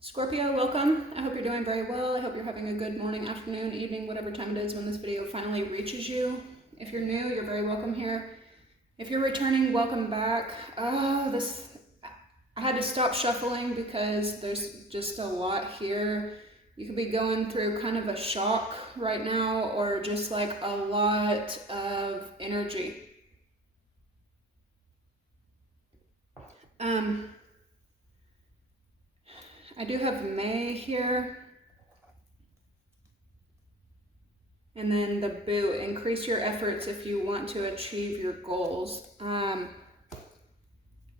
Scorpio, welcome. I hope you're doing very well. I hope you're having a good morning, afternoon, evening, whatever time it is when this video finally reaches you. If you're new, you're very welcome here. If you're returning, welcome back. I had to stop shuffling because there's just a lot here. You could be going through kind of a shock right now, or just like a lot of energy. I do have May here. And then the boo, increase your efforts if you want to achieve your goals.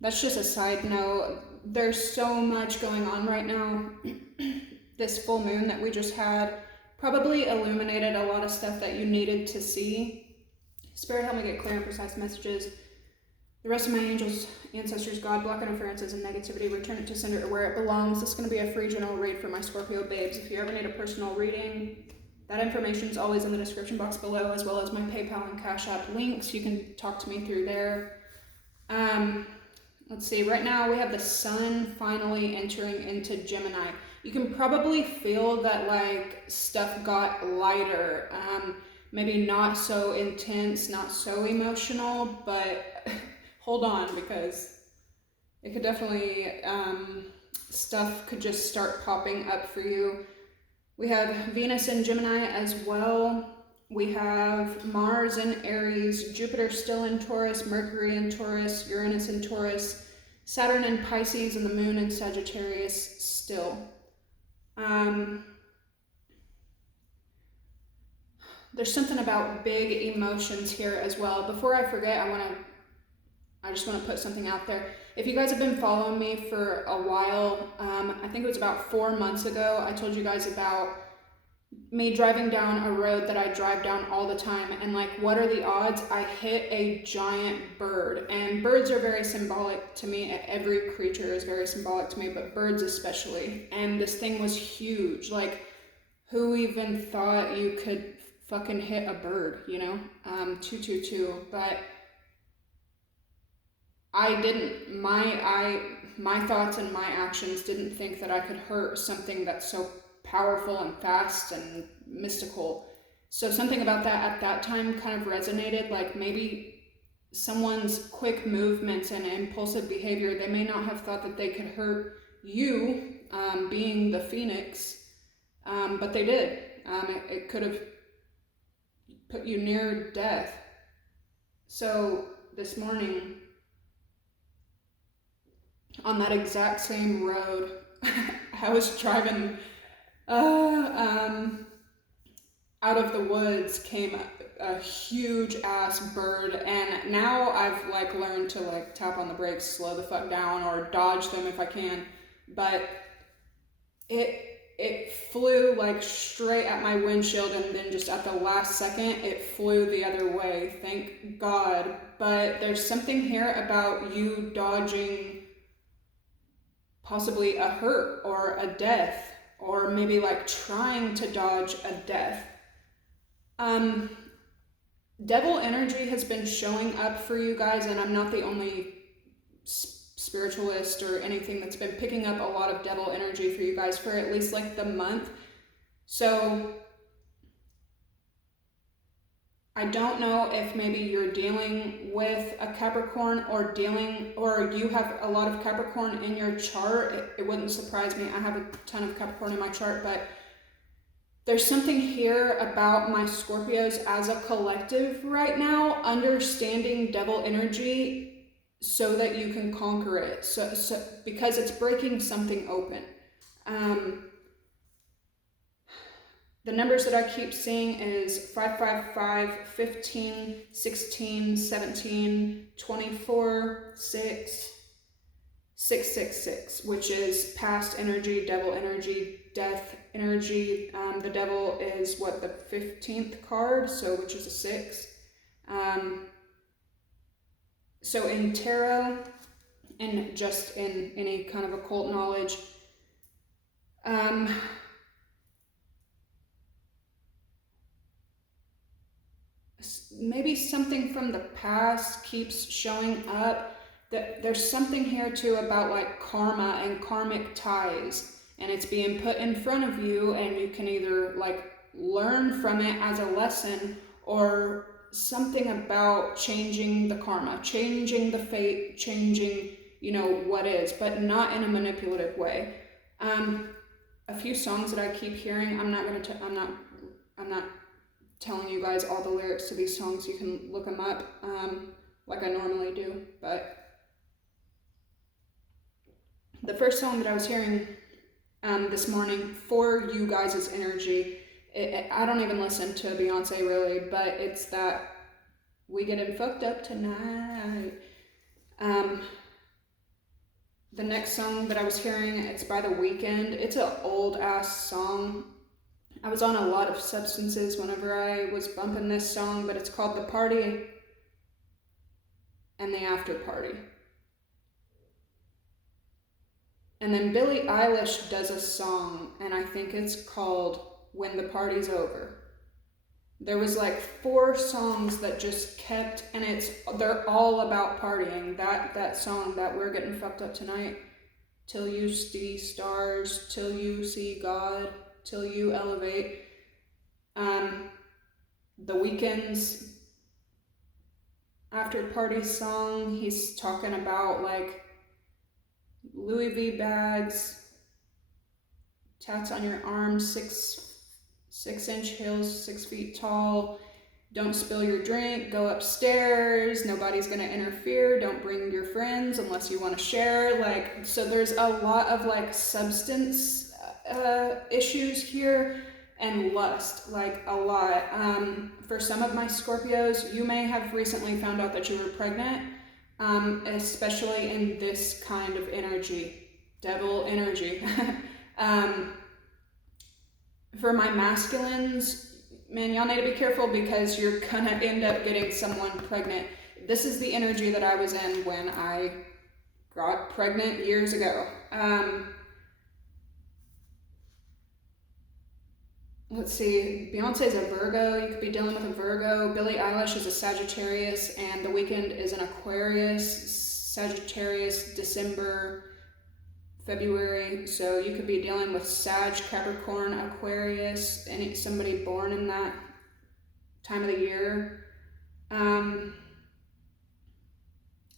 That's just a side note. There's so much going on right now. This full moon that we just had probably illuminated a lot of stuff that you needed to see. Spirit, help me get clear and precise messages. The rest of my angels, ancestors, God, block interferences and negativity, return it to sender where it belongs. This is going to be a free general read for my Scorpio babes. If you ever need a personal reading, that information is always in the description box below, as well as my PayPal and Cash App links. You can talk to me through there. Let's see, right now we have the sun finally entering into Gemini. You can probably feel that like stuff got lighter, maybe not so intense, not so emotional, but hold on, because it could definitely, stuff could just start popping up for you. We have Venus in Gemini as well. We have Mars in Aries, Jupiter still in Taurus, Mercury in Taurus, Uranus in Taurus, Saturn in Pisces, and the moon in Sagittarius still. There's something about big emotions here as well. Before I forget, I just want to put something out there. If you guys have been following me for a while, I think it was about 4 months ago, I told you guys about me driving down a road that I drive down all the time, and like, what are the odds I hit a giant bird? And birds are very symbolic to me. Every creature is very symbolic to me, but birds especially. And this thing was huge. Like, who even thought you could fucking hit a bird, you know? 222, but I didn't. My thoughts and my actions didn't think that I could hurt something that's so powerful and fast and mystical. So something about that at that time kind of resonated. Like, maybe someone's quick movements and impulsive behavior, they may not have thought that they could hurt you, being the phoenix, but they did. It could have put you near death. So this morning, on that exact same road, I was driving, out of the woods came a huge ass bird, and now I've like learned to like tap on the brakes, slow the fuck down, or dodge them if I can, but it flew like straight at my windshield, and then just at the last second it flew the other way, thank God. But there's something here about you dodging possibly a hurt or a death, or maybe like trying to dodge a death. Devil energy has been showing up for you guys, and I'm not the only spiritualist or anything that's been picking up a lot of devil energy for you guys for at least like the month. So I don't know if maybe you're dealing with a Capricorn, or you have a lot of Capricorn in your chart. It wouldn't surprise me. I have a ton of Capricorn in my chart, but there's something here about my Scorpios as a collective right now, understanding devil energy so that you can conquer it. So because it's breaking something open. The numbers that I keep seeing is 555, 15, 16, 17, 24, 6, 666, which is past energy, devil energy, death energy. The devil is what, the 15th card, so which is a 6. So in tarot, and just in any kind of occult knowledge, maybe something from the past keeps showing up. That there's something here too about like karma and karmic ties. and it's being put in front of you, and you can either like learn from it as a lesson, or something about changing the karma, changing the fate, changing, you know, what is, but not in a manipulative way. A few songs that I keep hearing, I'm not telling you guys all the lyrics to these songs. You can look them up, like I normally do. But the first song that I was hearing this morning for you guys' energy, I don't even listen to Beyonce really, but it's that "We Getting Fucked Up Tonight." The next song that I was hearing, it's by The Weeknd. It's an old ass song. I was on a lot of substances whenever I was bumping this song, but it's called "The Party and the After Party." And then Billie Eilish does a song, and I think it's called "When the Party's Over." There was like 4 songs that just kept, and they're all about partying. That song, that "We're Getting Fucked Up Tonight," "Till You See Stars," "Till You See God," "Till You Elevate." The Weeknd's after party song, he's talking about like Louis V bags, tats on your arms, 6-inch heels, 6 feet tall, don't spill your drink, go upstairs, nobody's gonna interfere, don't bring your friends unless you want to share. Like, so there's a lot of like substance issues here, and lust, like a lot. For some of my Scorpios, you may have recently found out that you were pregnant, especially in this kind of energy, devil energy. For my masculines, man, y'all need to be careful, because you're gonna end up getting someone pregnant. This is the energy that I was in when I got pregnant years ago. Let's see, Beyonce's a Virgo. You could be dealing with a Virgo. Billie Eilish is a Sagittarius, and The Weeknd is an Aquarius. Sagittarius, December, February. So you could be dealing with Sag, Capricorn, Aquarius, and somebody born in that time of the year.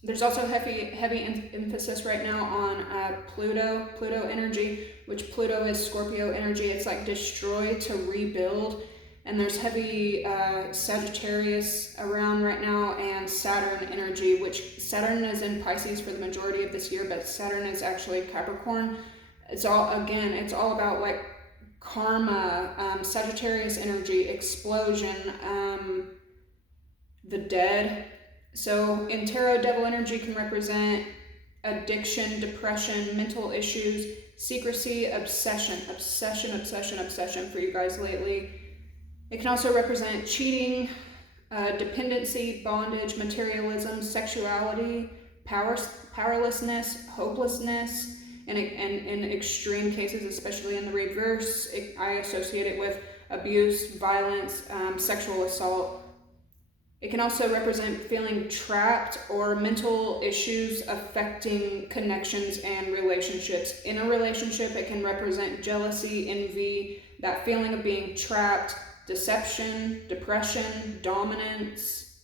There's also heavy emphasis right now on Pluto energy, which Pluto is Scorpio energy. It's like destroy to rebuild. And there's heavy Sagittarius around right now, and Saturn energy, which Saturn is in Pisces for the majority of this year, but Saturn is actually Capricorn. It's all about like karma, Sagittarius energy, explosion, the dead. So in tarot, devil energy can represent addiction, depression, mental issues, secrecy, obsession for you guys lately. It can also represent cheating, dependency, bondage, materialism, sexuality, powerlessness, hopelessness, and in extreme cases, especially in the reverse, I associate it with abuse, violence, sexual assault. It can also represent feeling trapped or mental issues affecting connections and relationships. In a relationship, it can represent jealousy, envy, that feeling of being trapped, deception, depression, dominance,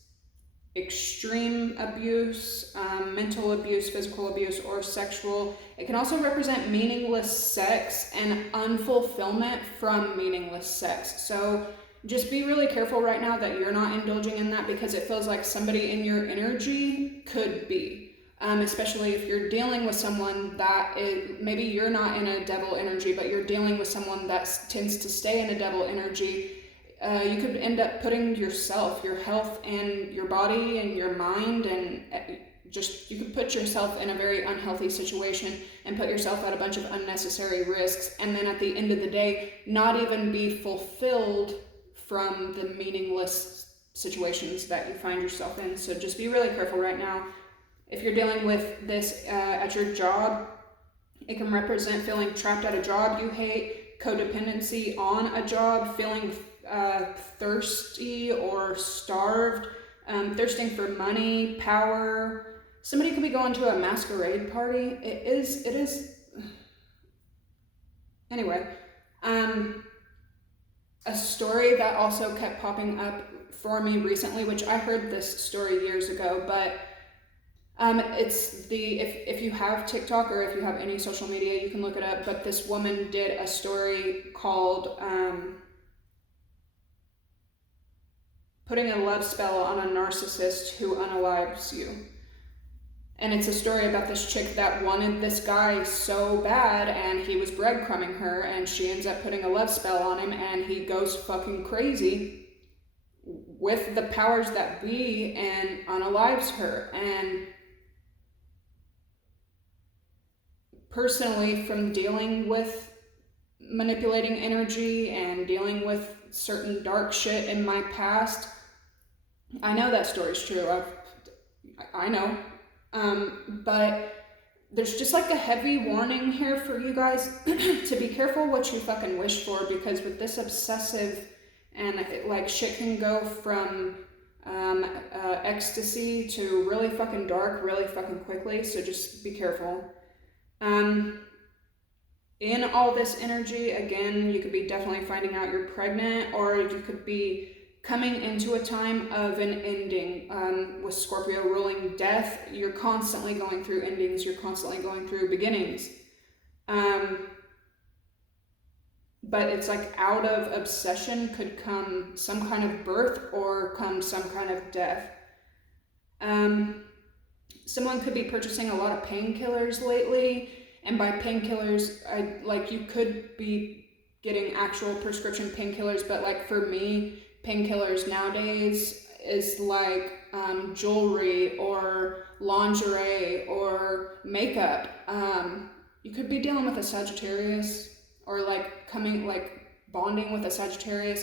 extreme abuse, mental abuse, physical abuse, or sexual. It can also represent meaningless sex and unfulfillment from meaningless sex. So just be really careful right now that you're not indulging in that, because it feels like somebody in your energy could be. Especially if you're dealing with someone that maybe you're not in a devil energy, but you're dealing with someone that tends to stay in a devil energy. You could end up putting yourself, your health, and your body and your mind, and you could put yourself in a very unhealthy situation and put yourself at a bunch of unnecessary risks, and then at the end of the day not even be fulfilled from the meaningless situations that you find yourself in. So just be really careful right now. If you're dealing with this at your job, it can represent feeling trapped at a job you hate, codependency on a job, feeling thirsty or starved, thirsting for money, power. Somebody could be going to a masquerade party. It is Anyway, a story that also kept popping up for me recently, which I heard this story years ago, but it's if you have TikTok or if you have any social media, you can look it up. But this woman did a story called "Putting a Love Spell on a Narcissist Who Unalives You." And it's a story about this chick that wanted this guy so bad, and he was breadcrumbing her, and she ends up putting a love spell on him, and he goes fucking crazy with the powers that be and unalives her. And personally, from dealing with manipulating energy and dealing with certain dark shit in my past, I know that story's true. I know. But there's just like a heavy warning here for you guys to be careful what you fucking wish for, because with this obsessive and like shit can go from ecstasy to really fucking dark really fucking quickly, so just be careful. In all this energy, again, you could be definitely finding out you're pregnant, or you could be coming into a time of an ending. With Scorpio ruling death, you're constantly going through endings, you're constantly going through beginnings. But it's like out of obsession could come some kind of birth or come some kind of death. Someone could be purchasing a lot of painkillers lately, and by painkillers, you could be getting actual prescription painkillers, but like for me, painkillers nowadays is like jewelry or lingerie or makeup. You could be dealing with a Sagittarius, or bonding with a Sagittarius.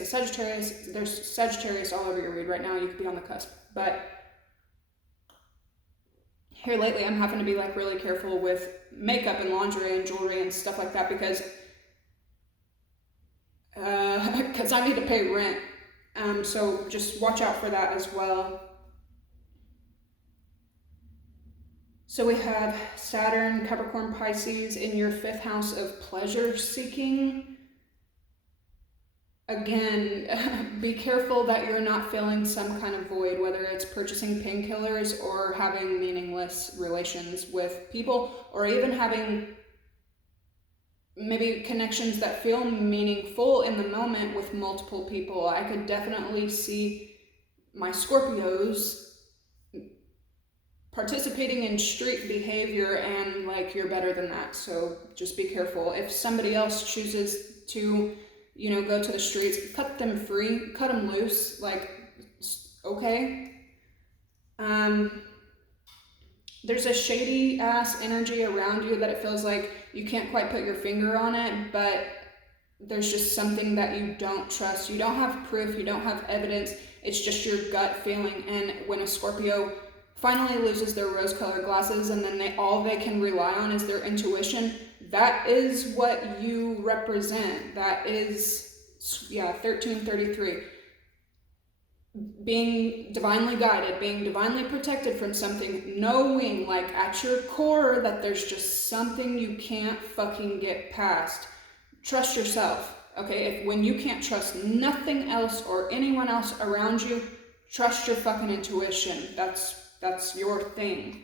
There's Sagittarius all over your read right now. You could be on the cusp. But here lately, I'm having to be like really careful with makeup and lingerie and jewelry and stuff like that, because I need to pay rent. So just watch out for that as well. So we have Saturn, Capricorn, Pisces in your 5th house of pleasure seeking. Again, be careful that you're not filling some kind of void, whether it's purchasing painkillers or having meaningless relations with people, or even having maybe connections that feel meaningful in the moment with multiple people. I could definitely see my Scorpios participating in street behavior, and like you're better than that, so just be careful. If somebody else chooses to, go to the streets, cut them free, cut them loose, okay. There's a shady ass energy around you that it feels like you can't quite put your finger on it, but there's just something that you don't trust. You don't have proof, you don't have evidence, it's just your gut feeling. And when a Scorpio finally loses their rose-colored glasses and then all they can rely on is their intuition, that is what you represent. That is, 1333. Being divinely guided, being divinely protected from something, knowing like at your core that there's just something you can't fucking get past. Trust yourself, okay? When you can't trust nothing else or anyone else around you, trust your fucking intuition. That's your thing.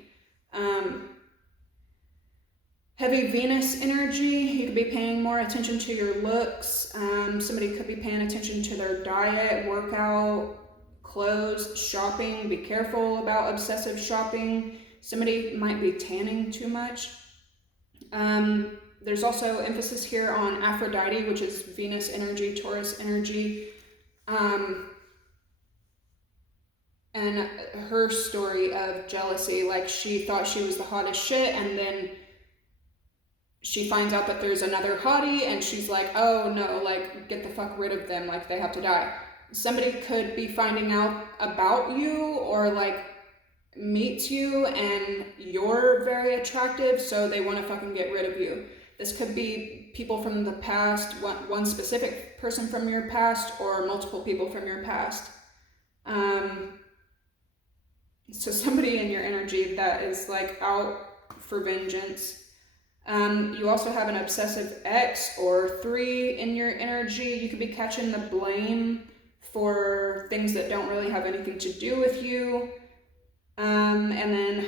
Heavy Venus energy, you could be paying more attention to your looks. Somebody could be paying attention to their diet, workout, clothes, shopping. Be careful about obsessive shopping. Somebody might be tanning too much. There's also emphasis here on Aphrodite, which is Venus energy, Taurus energy. And her story of jealousy, like she thought she was the hottest shit, and then she finds out that there's another hottie, and she's like, oh no, like get the fuck rid of them, like they have to die. Somebody could be finding out about you or like meets you and you're very attractive, so they want to fucking get rid of you. This could be people from the past, one specific person from your past, or multiple people from your past. So somebody in your energy that is like out for vengeance. You also have an obsessive X or 3 in your energy. You could be catching the blame for things that don't really have anything to do with you. And then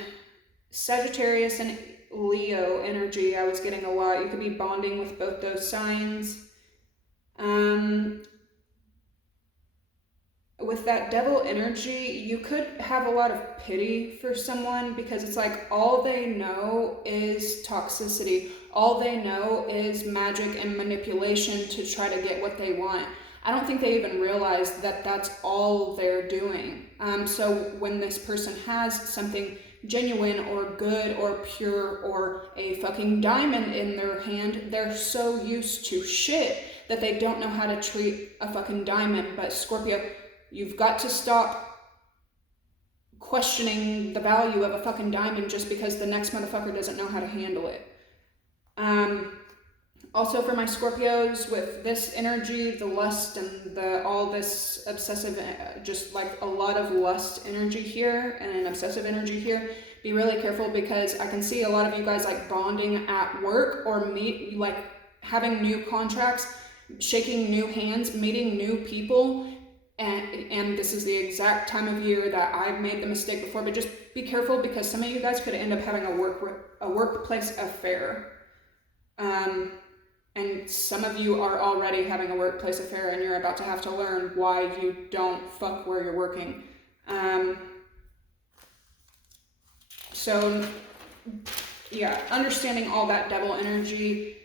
Sagittarius and Leo energy, I was getting a lot. You could be bonding with both those signs. With that devil energy, you could have a lot of pity for someone because it's like all they know is toxicity. All they know is magic and manipulation to try to get what they want. I don't think they even realize that that's all they're doing. So when this person has something genuine or good or pure or a fucking diamond in their hand, they're so used to shit that they don't know how to treat a fucking diamond. But Scorpio, you've got to stop questioning the value of a fucking diamond just because the next motherfucker doesn't know how to handle it. Also for my Scorpios, with this energy, the lust and all this obsessive, just like a lot of lust energy here and an obsessive energy here, be really careful because I can see a lot of you guys like bonding at work or like having new contracts, shaking new hands, meeting new people. And this is the exact time of year that I've made the mistake before, but just be careful because some of you guys could end up having a workplace affair. And some of you are already having a workplace affair and you're about to have to learn why you don't fuck where you're working. So yeah, understanding all that devil energy.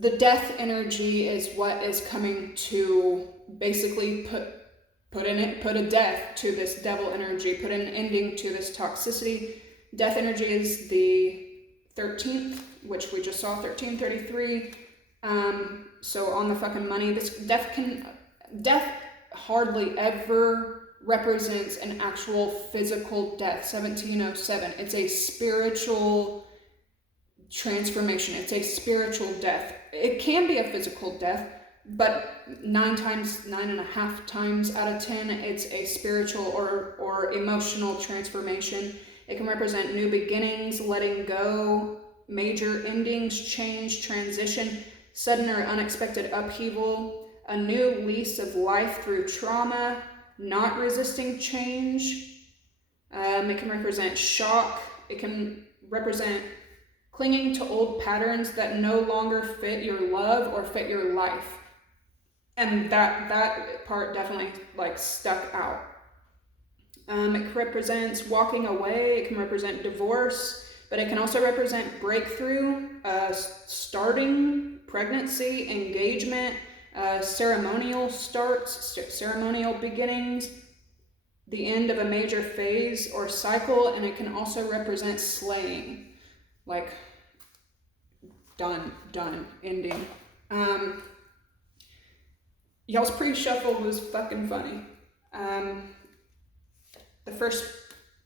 The death energy is what is coming to basically put a death to this devil energy, put an ending to this toxicity. Death energy is the 13th, which we just saw, 1333. So on the fucking money, this death hardly ever represents an actual physical death. 1707. It's a spiritual transformation. It's a spiritual death. It can be a physical death, but 9.5 times out of 10, it's a spiritual or emotional transformation. It can represent new beginnings, letting go, major endings, change, transition, sudden or unexpected upheaval, a new lease of life through trauma, not resisting change. It can represent shock. It can represent clinging to old patterns that no longer fit your love or fit your life. And that part definitely like stuck out. It represents walking away. It can represent divorce, but it can also represent breakthrough, starting, pregnancy, engagement, ceremonial starts, ceremonial beginnings, the end of a major phase or cycle, and it can also represent slaying, like done, ending. Y'all's pre-shuffle was fucking funny. The first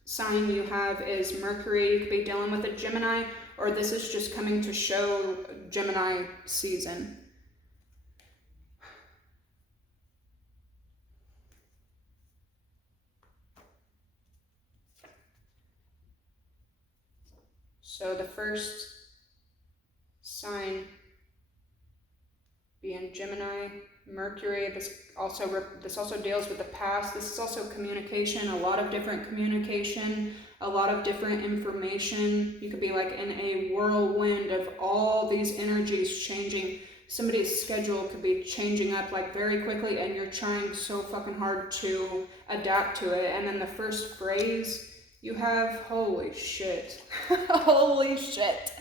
sign you have is Mercury. You could be dealing with a Gemini, or this is just coming to show Gemini season. So the first sign being Gemini, Mercury. This also deals with the past. This is also communication, a lot of different communication, a lot of different information. You could be like in a whirlwind of all these energies changing. Somebody's schedule could be changing up like very quickly and you're trying so fucking hard to adapt to it. And then the first phrase you have, holy shit. Holy shit.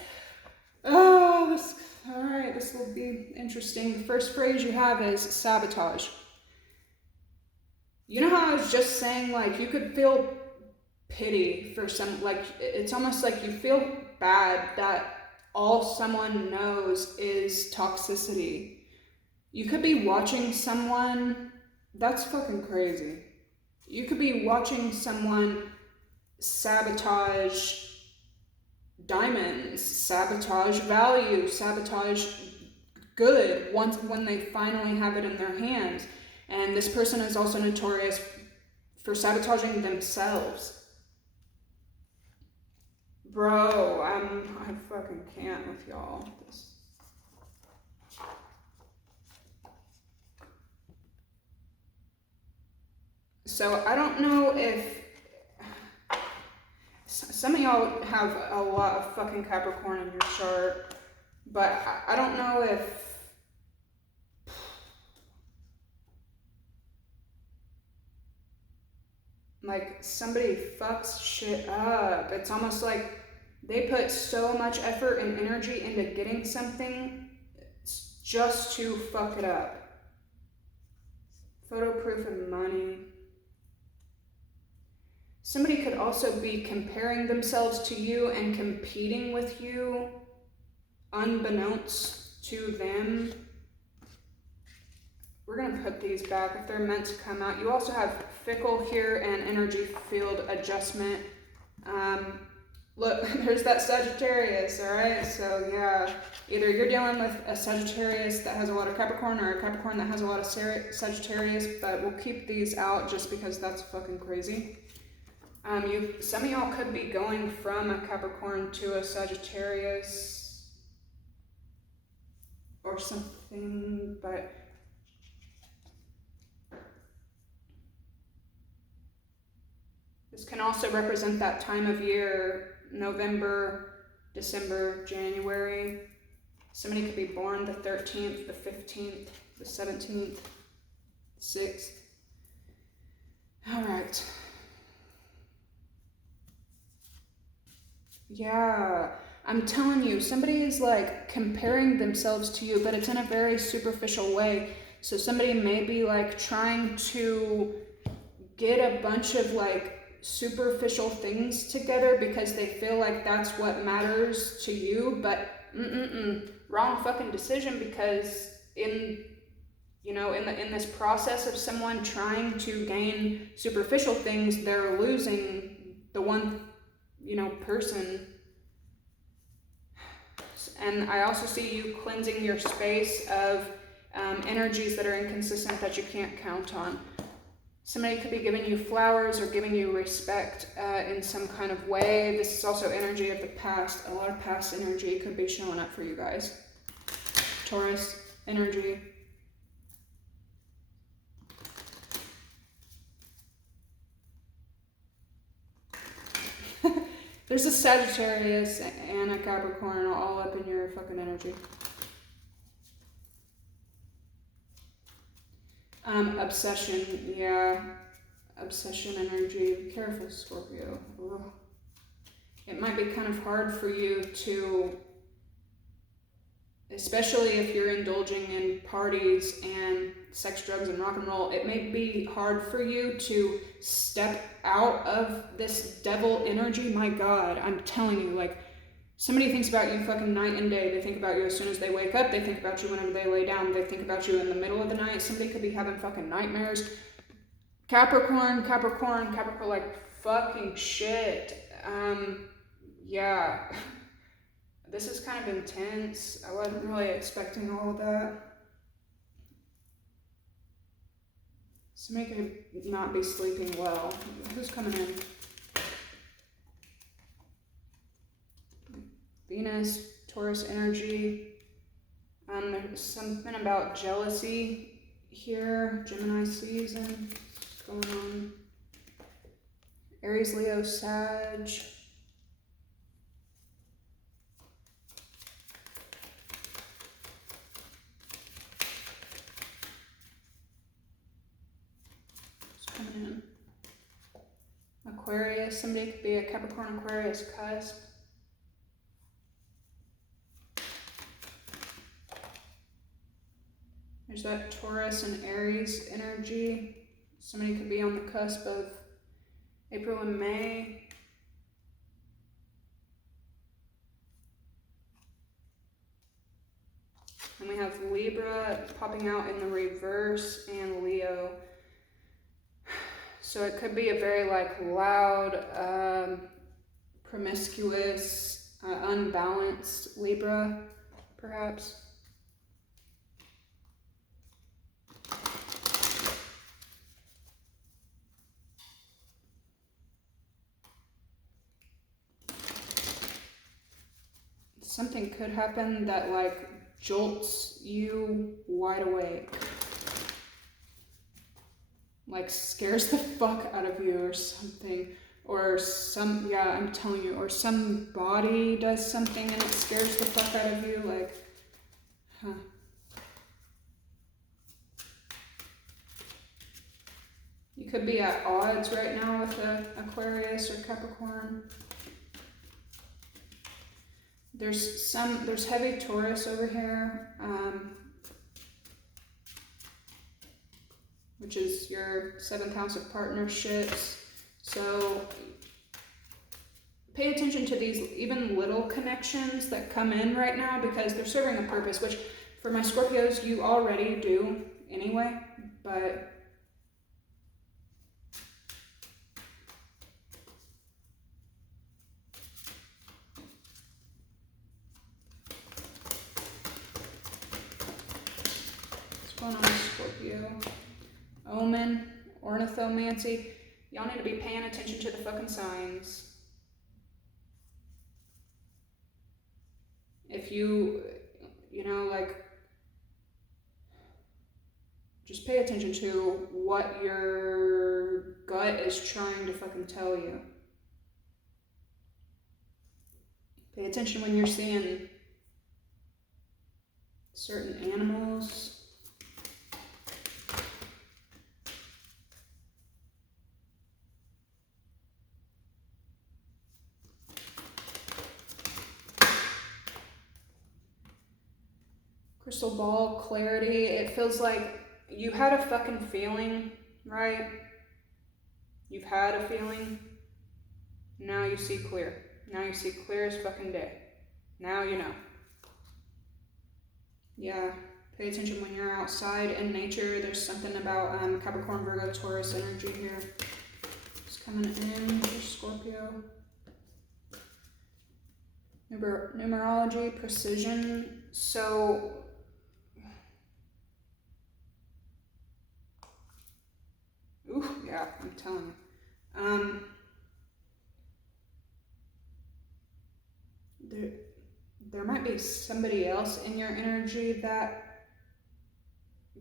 Oh, alright, this will be interesting. The first phrase you have is sabotage. You know how I was just saying, like, you could feel pity for some, like, it's almost like you feel bad that all someone knows is toxicity. You could be watching someone, that's fucking crazy. You could be watching someone sabotage diamonds, sabotage value, sabotage good when they finally have it in their hands. And this person is also notorious for sabotaging themselves. Bro, I fucking can't with y'all. So I don't know if some of y'all have a lot of fucking Capricorn in your chart, but I don't know if like somebody fucks shit up. It's almost like they put so much effort and energy into getting something just to fuck it up. Photo proof of money. Somebody could also be comparing themselves to you and competing with you unbeknownst to them. We're going to put these back if they're meant to come out. You also have fickle here and energy field adjustment. Look, there's that Sagittarius, all right? So yeah, either you're dealing with a Sagittarius that has a lot of Capricorn or a Capricorn that has a lot of Sagittarius, but we'll keep these out just because that's fucking crazy. Some of y'all could be going from a Capricorn to a Sagittarius or something, but this can also represent that time of year, November, December, January. Somebody could be born the 13th, the 15th, the 17th, 6th. All right. Yeah, I'm telling you, somebody is like comparing themselves to you, but it's in a very superficial way. So somebody may be like trying to get a bunch of like superficial things together because they feel like that's what matters to you, but wrong fucking decision, because in this process of someone trying to gain superficial things, they're losing the one person. And I also see you cleansing your space of energies that are inconsistent that you can't count on. Somebody could be giving you flowers or giving you respect in some kind of way. This is also energy of the past. A lot of past energy could be showing up for you guys. Taurus energy. There's a Sagittarius and a Capricorn all up in your fucking energy. Obsession, yeah. Obsession energy. Be careful, Scorpio. Ugh. It might be kind of hard for you to, especially if you're indulging in parties and sex, drugs, and rock and roll, it may be hard for you to step out of this devil energy. My God, I'm telling you, like, somebody thinks about you fucking night and day. They think about you as soon as they wake up. They think about you whenever they lay down. They think about you in the middle of the night. Somebody could be having fucking nightmares. Capricorn, like fucking shit. Yeah. This is kind of intense. I wasn't really expecting all of that. Somebody could not be sleeping well. Who's coming in? Venus, Taurus energy. There's something about jealousy here. Gemini season. What's going on? Aries, Leo, Sag. Aquarius, somebody could be a Capricorn, Aquarius cusp. There's that Taurus and Aries energy. Somebody could be on the cusp of April and May. And we have Libra popping out in the reverse and Leo. So it could be a very like loud, promiscuous, unbalanced Libra, perhaps. something could happen that like jolts you wide awake. Like scares the fuck out of you or something. Or I'm telling you, or somebody does something and it scares the fuck out of you, like, huh. You could be at odds right now with Aquarius or Capricorn. There's heavy Taurus over here, which is your 7th house of partnerships. So pay attention to these even little connections that come in right now because they're serving a purpose, which for my Scorpios, you already do anyway, but what's going on with Scorpio? Omen, ornithomancy. Y'all need to be paying attention to the fucking signs. If you know, like, just pay attention to what your gut is trying to fucking tell you. Pay attention when you're seeing certain animals. Crystal ball, clarity. It feels like you had a fucking feeling, right? You've had a feeling. Now you see clear. Now you see clear as fucking day. Now you know. Yeah, pay attention when you're outside in nature. There's something about Capricorn, Virgo, Taurus energy here. It's coming in for Scorpio. Numerology, precision. So yeah, I'm telling you. There might be somebody else in your energy that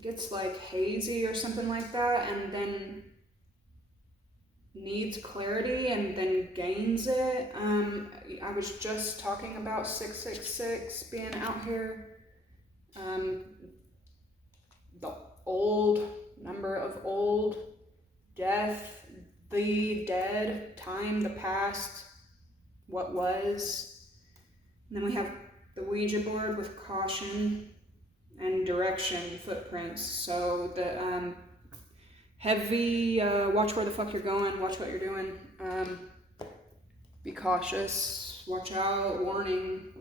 gets like hazy or something like that and then needs clarity and then gains it. I was just talking about 666 being out here. The old number of old, death, the dead, time, the past, what was. And then we have the Ouija board with caution and direction, footprints. So the heavy, watch where the fuck you're going, watch what you're doing. Be cautious, watch out, warning.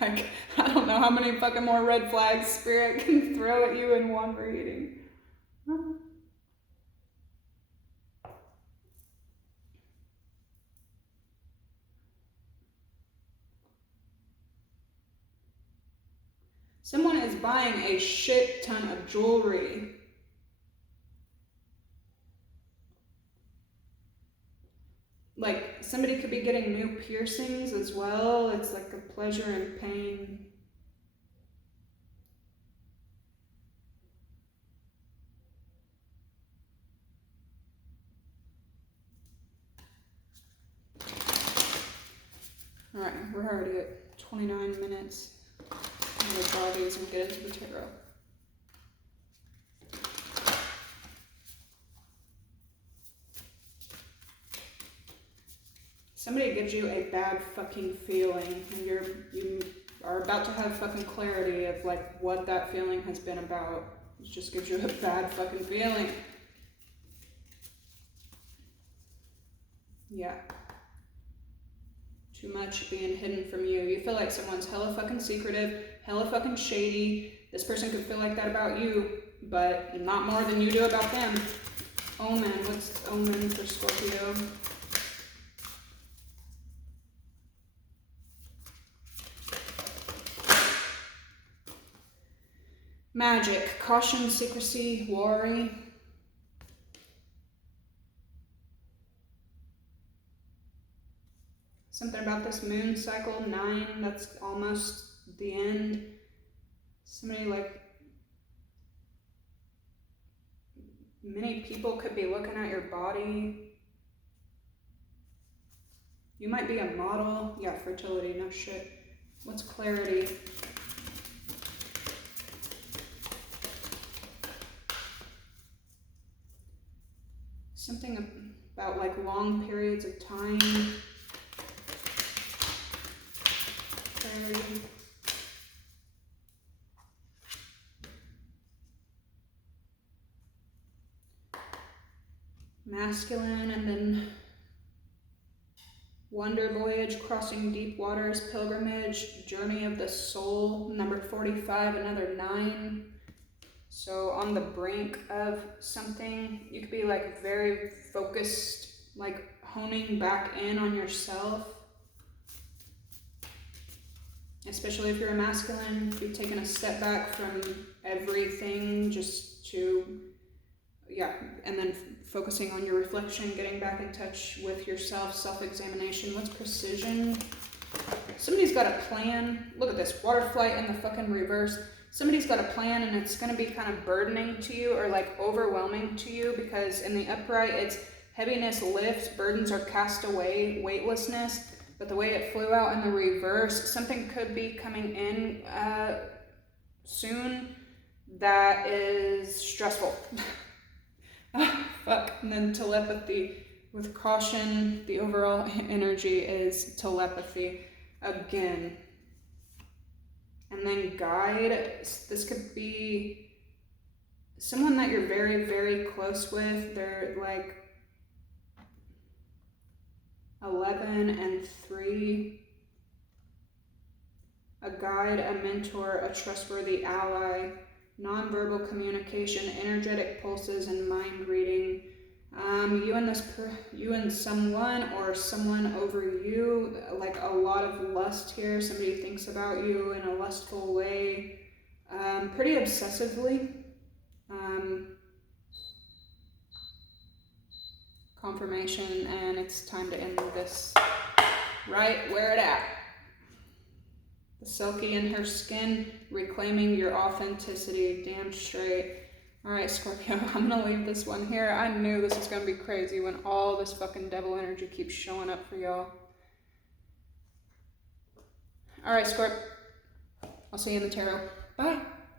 Like, I don't know how many fucking more red flags Spirit can throw at you in one reading. Someone is buying a shit ton of jewelry. Like, somebody could be getting new piercings as well. It's like a pleasure and pain. Alright, we're already at 29 minutes. I'm gonna draw these and get into the tarot. Somebody gives you a bad fucking feeling and you are about to have fucking clarity of like what that feeling has been about. It just gives you a bad fucking feeling. Yeah. Too much being hidden from you. You feel like someone's hella fucking secretive, hella fucking shady. This person could feel like that about you, but not more than you do about them. Omen. What's omen for Scorpio? Magic. Caution, secrecy, worry. Something about this moon cycle, 9, that's almost the end. Somebody like, many people could be looking at your body. You might be a model. Yeah, fertility, no shit. What's clarity? Something about like long periods of time. Clarity. Masculine, and then wonder voyage, crossing deep waters, pilgrimage, journey of the soul, number 45, another 9. So on the brink of something, you could be like very focused, like honing back in on yourself. Especially if you're a masculine, you've taken a step back from everything just to, yeah, and then focusing on your reflection, getting back in touch with yourself, self-examination. What's precision? Somebody's got a plan. Look at this, water flight in the fucking reverse. Somebody's got a plan and it's going to be kind of burdening to you or like overwhelming to you, because in the upright it's heaviness lifts, burdens are cast away, weightlessness. But the way it flew out in the reverse, something could be coming in soon that is stressful. Fuck. And then telepathy with caution. The overall energy is telepathy again. And then guide. This could be someone that you're very, very close with. They're like 11 and 3. A guide, a mentor, a trustworthy ally, nonverbal communication, energetic pulses, and mind reading. You and someone or someone over you, like a lot of lust here. Somebody thinks about you in a lustful way, pretty obsessively. Confirmation, and it's time to end this right where it at. The silky in her skin, reclaiming your authenticity, damn straight. All right, Scorpio, I'm gonna leave this one here. I knew this was gonna be crazy when all this fucking devil energy keeps showing up for y'all. All right, Scorp, I'll see you in the tarot. Bye.